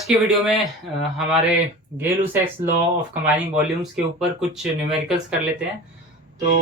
आज के वीडियो में हमारे गेल-लुसैक्स लॉ ऑफ कंबाइनिंग वॉल्यूम्स के ऊपर कुछ न्यूमेरिकल्स कर लेते हैं। तो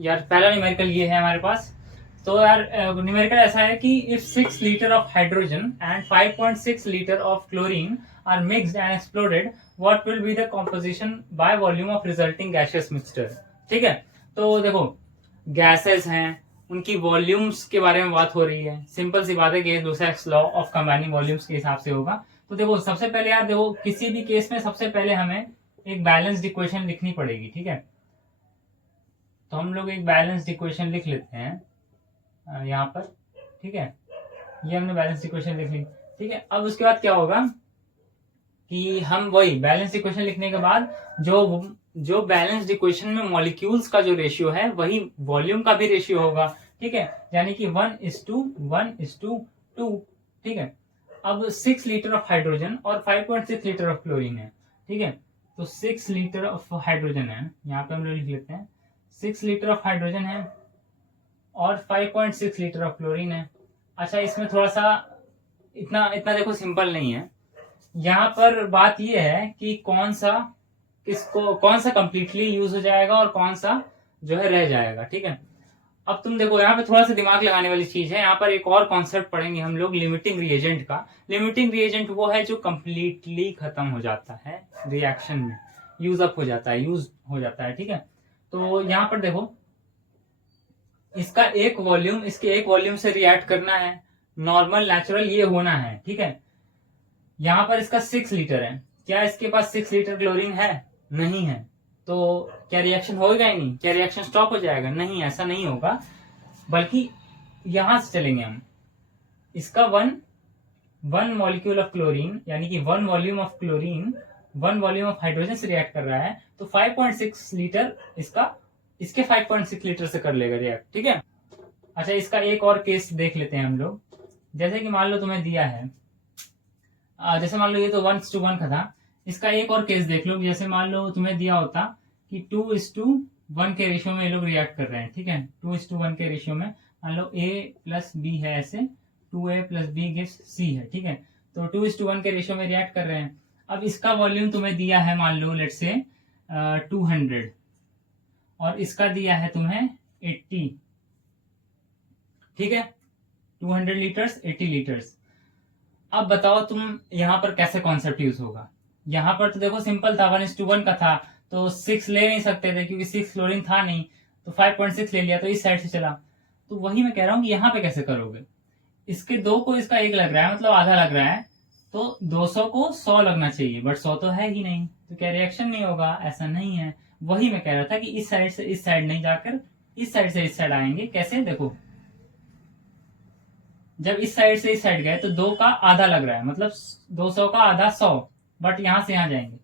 यार पहला न्यूमेरिकल ये है हमारे पास। तो यार न्यूमेरिकल ऐसा है कि if 6 litre of hydrogen and 5.6 litre of chlorine are mixed and exploded, what will be the composition by volume of resulting gaseous mixture. ठीक है, तो देखो गैसेस हैं, उनकी वॉल्यूम्स के बारे में बात हो रही है। सिंपल सी बात है कि लुसैक्स लॉ ऑफ कंबाइनिंग वॉल्यूम्स के हिसाब से होगा। तो देखो सबसे पहले यार देखो किसी भी केस में सबसे पहले हमें एक बैलेंस्ड इक्वेशन लिखनी पड़ेगी। ठीक है, तो हम लोग एक बैलेंस्ड इक्वेशन लिख लेते हैं यहाँ पर। ठीक है, ये हमने बैलेंस्ड इक्वेशन लिख ली। ठीक है, अब उसके बाद क्या होगा कि हम वही बैलेंस्ड इक्वेशन लिखने के बाद जो बैलेंस्ड इक्वेशन में मॉलिक्यूल्स का जो रेशियो है वही वॉल्यूम का भी रेशियो होगा। ठीक है, यानी कि 1:1:2। ठीक है, अब 6 लीटर ऑफ हाइड्रोजन और 5.6 लीटर ऑफ क्लोरीन है। ठीक है, तो 6 लीटर ऑफ हाइड्रोजन है, यहाँ पे हम लोग लिख लेते हैं 6 लीटर ऑफ हाइड्रोजन है और 5.6 लीटर ऑफ क्लोरीन है। अच्छा, इसमें थोड़ा सा इतना इतना देखो सिंपल नहीं है। यहाँ पर बात यह है कि कौन सा कंप्लीटली यूज हो जाएगा और कौन सा जो है रह जाएगा। ठीक है, अब तुम देखो यहाँ पे थोड़ा सा दिमाग लगाने वाली चीज है। यहाँ पर एक और कॉन्सेप्ट पढ़ेंगे हम लोग लिमिटिंग रिएजेंट का। लिमिटिंग रिएजेंट वो है जो कंप्लीटली खत्म हो जाता है रिएक्शन में, यूज हो जाता है। ठीक है, तो यहाँ पर देखो इसका इसके एक वॉल्यूम से रिएक्ट करना है, नॉर्मल नेचुरल ये होना है। ठीक है, यहाँ पर इसका 6 लीटर है। क्या इसके पास 6 लीटर क्लोरीन है? नहीं है। तो क्या रिएक्शन होगा ही नहीं? क्या रिएक्शन स्टॉप हो जाएगा? नहीं, ऐसा नहीं होगा, बल्कि यहां से चलेंगे हम। इसका वन मॉलिक्यूल ऑफ क्लोरीन यानी कि 1 volume of chlorine 1 volume of hydrogen से रिएक्ट कर रहा है, तो 5.6 लीटर इसके 5.6 लीटर से कर लेगा रिएक्ट। ठीक है, अच्छा इसका एक और केस देख लेते हैं हम लोग। जैसे कि मान लो तुम्हें दिया है, जैसे मान लो ये तो 1:1 का था। इसका एक और केस देख लो, जैसे मान लो तुम्हें दिया होता कि 2:1 के रेशियो में ये लोग रिएक्ट कर रहे हैं। ठीक है, 2:1 के रेशियो में मान लो A प्लस B है, ऐसे 2A plus B gives C है। ठीक है, तो 2:1 के रेशियो में रिएक्ट कर रहे हैं। अब इसका वॉल्यूम तुम्हें दिया है, मान लो लेट से 200 और इसका दिया है तुम्हें 80। ठीक है, 200 लीटर्स 80 लीटर्स। अब बताओ तुम यहाँ पर कैसे कॉन्सेप्ट यूज होगा। यहाँ पर तो देखो सिंपल था, 1:1 का था तो 6 ले नहीं सकते थे क्योंकि 6 क्लोरीन था नहीं, तो 5.6 ले लिया, तो इस साइड से चला। तो वही मैं कह रहा हूँ कि यहाँ पे कैसे करोगे। इसके 2 को इसका 1 लग रहा है, मतलब आधा लग रहा है, तो 200 को 100 लगना चाहिए, बट 100 तो है ही नहीं, तो क्या रिएक्शन नहीं होगा? ऐसा नहीं है। वही मैं कह रहा था कि इस साइड से इस साइड नहीं जाकर इस साइड से इस साइड आएंगे। कैसे? देखो जब इस साइड से इस साइड गए तो 2 का आधा लग रहा है, मतलब 200 का आधा 100, बट यहां से यहां जाएंगे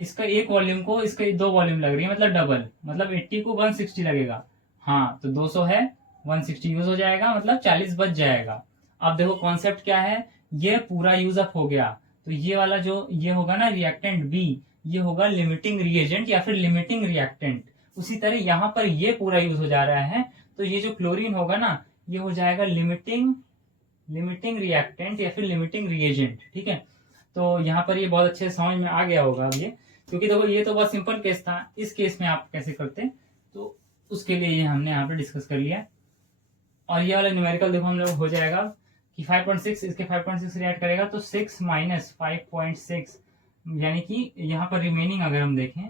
इसका एक वॉल्यूम को इसके 2 वॉल्यूम लग रही है, मतलब डबल, मतलब 80 को 160 लगेगा। हाँ, तो 200 है, 160 यूज हो जाएगा, मतलब 40 बच जाएगा। अब देखो कॉन्सेप्ट क्या है, ये पूरा यूज अप हो गया, तो ये वाला जो ये होगा ना रिएक्टेंट बी, ये होगा लिमिटिंग रिएजेंट या फिर लिमिटिंग रिएक्टेंट। उसी तरह यहाँ पर ये पूरा यूज हो जा रहा है, तो ये जो क्लोरीन होगा ना ये हो जाएगा लिमिटिंग रिएक्टेंट या फिर लिमिटिंग रिएजेंट। ठीक है, तो यहाँ पर ये बहुत अच्छे समझ में आ गया होगा अब ये, क्योंकि देखो ये तो बहुत सिंपल केस था। इस केस में आप कैसे करते, तो उसके लिए ये हमने यहाँ पे डिस्कस कर लिया। और ये वाला न्यूमेरिकल देखो हम लोग हो जाएगा कि 5.6 इसके 5.6 रिएक्ट करेगा, तो 6 माइनस 5.6 यानी कि यहाँ पर रिमेनिंग अगर हम देखें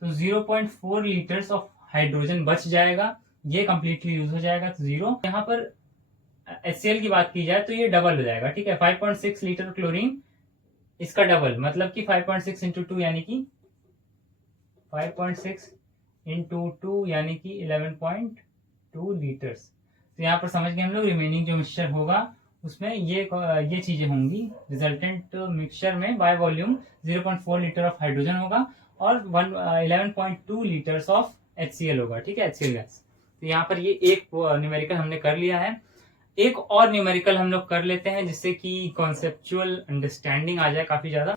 तो 0.4 लीटर्स ऑफ हाइड्रोजन बच जाएगा, ये कंप्लीटली यूज हो जाएगा, तो 0। यहाँ पर HCl की बात की जाए तो ये डबल हो जाएगा। ठीक है, 5.6 लीटर क्लोरीन इसका डबल, मतलब कि 5.6 इंटू 2 यानी कि 5.6 इंटू 2 यानी कि 11.2 लीटर्स। तो यहाँ पर समझ गए हम लोग, रिमेनिंग जो मिक्सचर होगा उसमें ये चीजें होंगी। रिजल्टेंट मिक्सचर में by volume 0.4 litre of hydrogen होगा और 11.2 लीटर्स ऑफ HCl होगा। ठीक है, HCl गैस। तो यहाँ पर ये एक न्यूमेरिकल हमने कर लिया है। एक और न्यूमेरिकल हम लोग कर लेते हैं जिससे कि कॉन्सेप्चुअल अंडरस्टैंडिंग आ जाए काफी ज्यादा।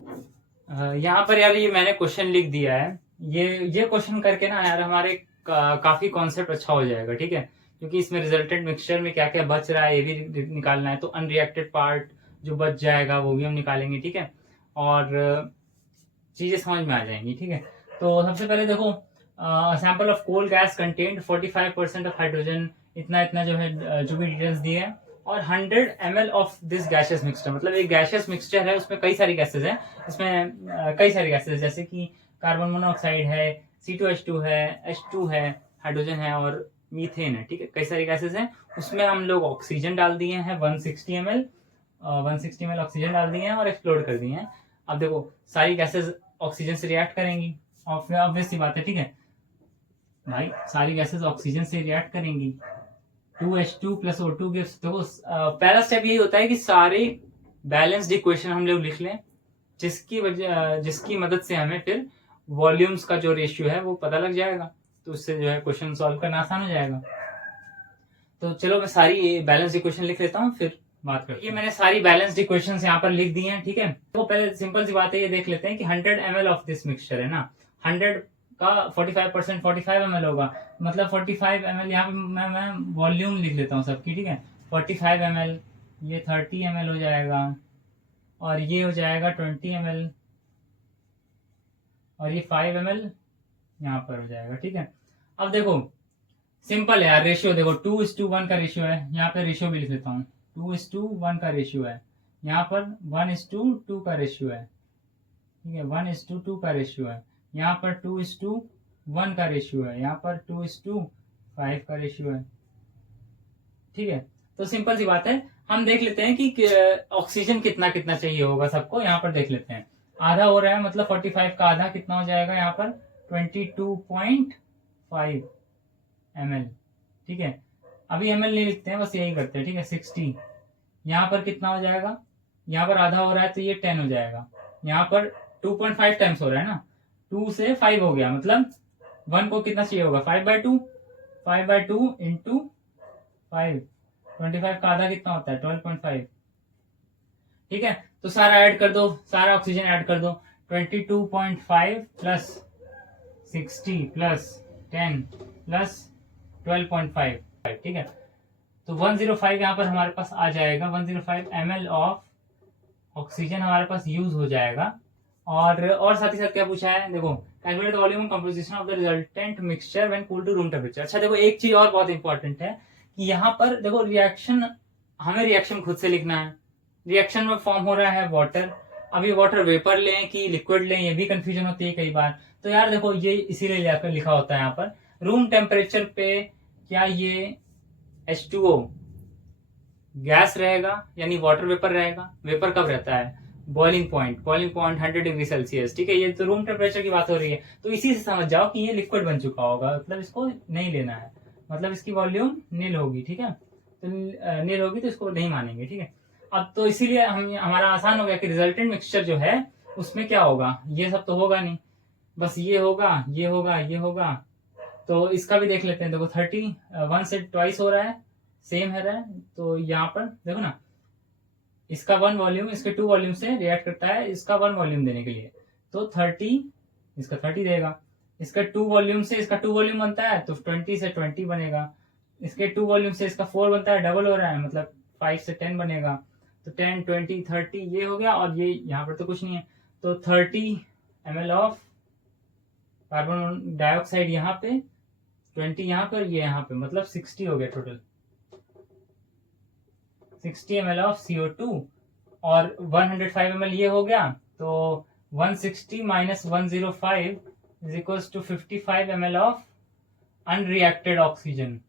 यहाँ पर यार ये मैंने क्वेश्चन लिख दिया है, ये क्वेश्चन करके ना यार हमारे काफी कॉन्सेप्ट अच्छा हो जाएगा। ठीक है, क्योंकि इसमें रिजल्टेंट मिक्सचर में क्या क्या बच रहा है ये भी निकालना है, तो अनरिएक्टेड पार्ट जो बच जाएगा वो भी हम निकालेंगे, ठीक है, और चीजें समझ में आ जाएंगी, ठीक है। तो सबसे पहले देखो, sample of coal gas content 45% of hydrogen, इतना इतना जो है जो भी डिटेल्स दिए हैं, और 100 ml of this gaseous mixture, मतलब एक गैशियस मिक्सचर है, उसमें कई सारी गैसेज हैं, इसमें कई सारी गैसेज जैसे कि कार्बन मोनोऑक्साइड है, C2H2 है, H2 है, हाइड्रोजन है और मीथेन है, ठीक है, कई सारी गैसेज हैं। उसमें हम लोग ऑक्सीजन डाल दिए हैं 160 ml, 160 ml ऑक्सीजन डाल दिए हैं और एक्सप्लोड कर दिए हैं। अब देखो सारी गैसेज ऑक्सीजन से रिएक्ट करेंगी, ऑब्वियस सी बात है, ठीक है भाई, सारी गैसेज ऑक्सीजन से रिएक्ट करेंगी, 2H2 प्लस O2 गिव्स। देखो पहला स्टेप यही होता है कि सारे बैलेंस्ड इक्वेशन हम लोग लिख लें, जिसकी मदद से हमें फिर वॉल्यूम्स का जो रेशियो है वो पता लग जाएगा, तो उससे जो है क्वेश्चन सॉल्व करना आसान हो जाएगा। तो चलो मैं सारी बैलेंस्ड इक्वेशन लिख लेता हूँ, फिर बात करते हैं। ये मैंने सारी बैलेंस्ड इक्वेशंस यहाँ पर लिख दी हैं, ठीक है। तो पहले सिंपल सी बात है, ये देख लेते हैं कि 100 ml ऑफ दिस मिक्सचर है ना, 100 का 45% 45 ml होगा, मतलब 45 ml यहाँ पे मैं वॉल्यूम लिख लेता हूँ सबकी, ठीक है। 45 ml, ये 30 ml हो जाएगा, और ये हो जाएगा 20 ml, और ये 5 ml यहाँ पर हो जाएगा, ठीक है। अब देखो सिंपल है यार, रेशियो देखो 2:1 का रेशियो है, यहाँ पे रेशियो भी लिख लेता हूँ, 2:1 का रेशियो है, यहाँ पर 1:2 का रेशियो है, ठीक है, 1:2 का रेशियो है, यहाँ पर 2:1 का रेशियो है, यहाँ पर 2:5 का रेशियो है, ठीक है। तो सिंपल सी बात है, हम देख लेते हैं कि ऑक्सीजन कितना कितना चाहिए होगा सबको, यहाँ पर देख लेते हैं। आधा हो रहा है, मतलब 45 का आधा कितना हो जाएगा, यहाँ पर 22.5 ml, ठीक है। अभी ml नहीं लिखते हैं, बस यही करते हैं, ठीक है। 60, यहाँ पर कितना हो जाएगा, यहाँ पर आधा हो रहा है तो ये 10 हो जाएगा, यहाँ पर 2.5 टाइम्स हो रहा है ना, 2 से 5 हो गया, मतलब 1 को कितना चाहिए होगा, 5/2, 5/2 इंटू 5, 25 का आधा कितना होता है, 12.5, ठीक है। तो सारा ऐड कर दो, सारा ऑक्सीजन ऐड कर दो, 22.5 प्लस 60 प्लस 10 प्लस 12.5, ठीक है। तो 105 यहाँ पर हमारे पास आ जाएगा, 105 ml ऑफ ऑक्सीजन हमारे पास यूज हो जाएगा। और साथ ही साथ क्या पूछा है, देखो calculate the volume composition of the resultant mixture when cooled to room temperature. अच्छा देखो एक चीज और बहुत इंपॉर्टेंट है कि यहाँ पर देखो रिएक्शन, हमें रिएक्शन खुद से लिखना है, रिएक्शन में फॉर्म हो रहा है वाटर, अभी वाटर वेपर लें कि लिक्विड लें ये भी कंफ्यूजन होती है कई बार, तो यार देखो ये इसीलिए लिखा होता है यहाँ पर रूम टेम्परेचर पे क्या ये H2O गैस रहेगा यानी वाटर वेपर रहेगा। वेपर कब रहता है, बॉइलिंग पॉइंट 100 डिग्री सेल्सियस, ठीक है। ये तो रूम टेम्परेचर की बात हो रही है, तो इसी से समझ जाओ कि ये लिक्विड बन चुका होगा, मतलब इसको नहीं लेना है, मतलब इसकी वॉल्यूम नील होगी, ठीक है। तो नील होगी तो इसको नहीं मानेंगे, ठीक है। अब तो इसीलिए हम हमारा आसान हो गया कि रिजल्टेंट मिक्सचर जो है उसमें क्या होगा, ये सब तो होगा नहीं, बस ये होगा, ये होगा, ये होगा। तो इसका भी देख लेते हैं, देखो 30 1 से ट्वाइस हो रहा है, सेम है रहा है, तो यहाँ पर देखो ना, इसका 1 वॉल्यूम इसके 2 वॉल्यूम से रिएक्ट करता है, इसका 1 वॉल्यूम देने के लिए, तो 30 इसका 30 देगा, इसका 2 वॉल्यूम से इसका 2 वॉल्यूम बनता है तो 20 से 20 बनेगा, इसके 2 वॉल्यूम से इसका 4 बनता है, डबल हो रहा है, मतलब 5 से 10 बनेगा, तो 10 20 30 ये हो गया, और ये यहाँ पर तो कुछ नहीं है, तो 30 ml ऑफ कार्बन डाइऑक्साइड यहाँ पे, 20 यहाँ पर, ये यहाँ पे, मतलब 60 हो गया टोटल, 60 ml ऑफ CO2, और 105 ml ये हो गया, तो 160 minus 105 is equal to 55 ml of unreacted oxygen,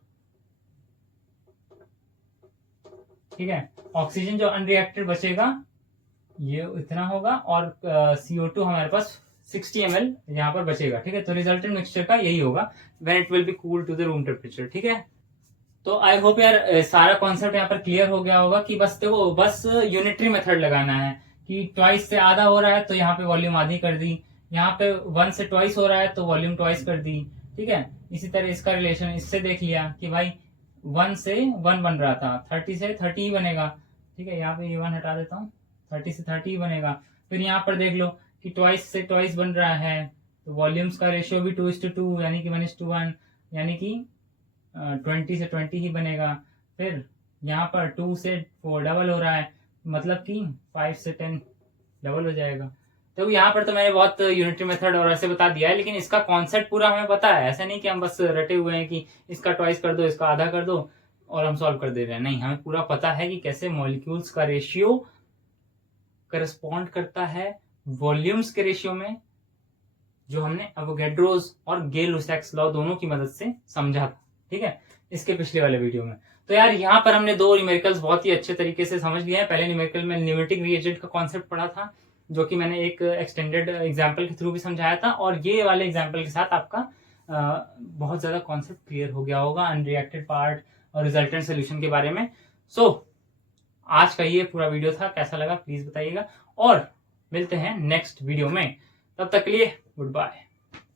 ठीक है। ऑक्सीजन जो अनरिएक्टेड बचेगा ये इतना होगा, और CO2 हमारे पास 60 ml यहाँ पर बचेगा, ठीक है। तो रिजल्टेंट मिक्सचर का यही होगा when it will be cool to the room temperature, ठीक है। तो आई होप यार सारा कॉन्सेप्ट यहाँ पर क्लियर हो गया होगा कि बस देखो बस यूनिटरी मेथड लगाना है कि ट्वाइस से आधा हो रहा है तो यहाँ पे वॉल्यूम आधी कर दी, यहाँ पे 1 से ट्वाइस हो रहा है तो वॉल्यूम ट्वाइस कर दी, ठीक है। इसी तरह इसका रिलेशन इससे देख लिया कि भाई 1 से 1 बन रहा था, 30 से 30 ही बनेगा, ठीक है। यहाँ पे ये 1 हटा देता हूँ, 30 से 30 ही बनेगा। फिर यहाँ पर देख लो कि ट्वाइस से ट्वाइस बन रहा है तो वॉल्यूम्स का रेशियो भी 2:2 यानी कि 1:1, यानी कि 20 से 20 ही बनेगा। फिर यहाँ पर 2 से 4 डबल हो रहा है, मतलब कि 5 से 10 डबल हो जाएगा। तो यहाँ पर तो मैंने बहुत यूनिटरी मेथड और ऐसे बता दिया है, लेकिन इसका कॉन्सेप्ट पूरा हमें पता है। ऐसा नहीं कि हम बस रटे हुए हैं कि इसका ट्वाइस कर दो, इसका आधा कर दो और हम सॉल्व कर दे रहे हैं। नहीं, हमें पूरा पता है कि कैसे मॉलिक्यूल्स का रेशियो करस्पॉन्ड करता है वॉल्यूम्स के रेशियो में, जो हमने एवोगैड्रोस और गे-लुसैक्स लॉ दोनों की मदद से समझा था। ठीक है, इसके पिछले वाले वीडियो में। तो यार यहाँ पर हमने 2 न्यूमेरिकल्स बहुत ही अच्छे तरीके से समझ लिए हैं। पहले न्यूमेरिकल में न्यूमेटिक रिएजेंट का कॉन्सेप्ट पढ़ा था, जो कि मैंने एक एक्सटेंडेड एग्जाम्पल के थ्रू भी समझाया था, और ये वाले एग्जाम्पल के साथ आपका बहुत ज्यादा कॉन्सेप्ट क्लियर हो गया होगा अनरिएक्टेड पार्ट और रिजल्टेंट सोल्यूशन के बारे में। सो आज का ये पूरा वीडियो था, कैसा लगा प्लीज बताइएगा, और मिलते हैं नेक्स्ट वीडियो में। तब तक के लिए गुड बाय।